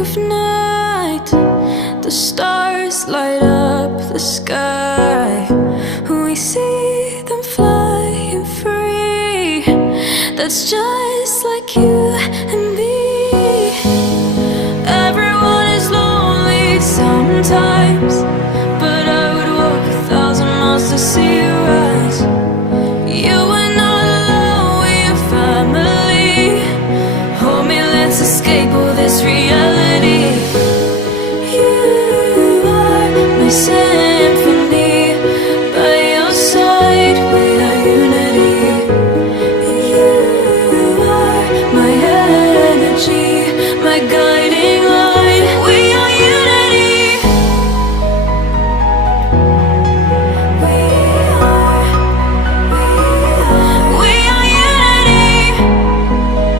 of night, the stars light up the sky. We see them flying free. That's just like you and me. Everyone is lonely sometimes, but I would walk 1,000 miles to see you rise. You are not alone, we're family. Hold me, let's escape all this reality.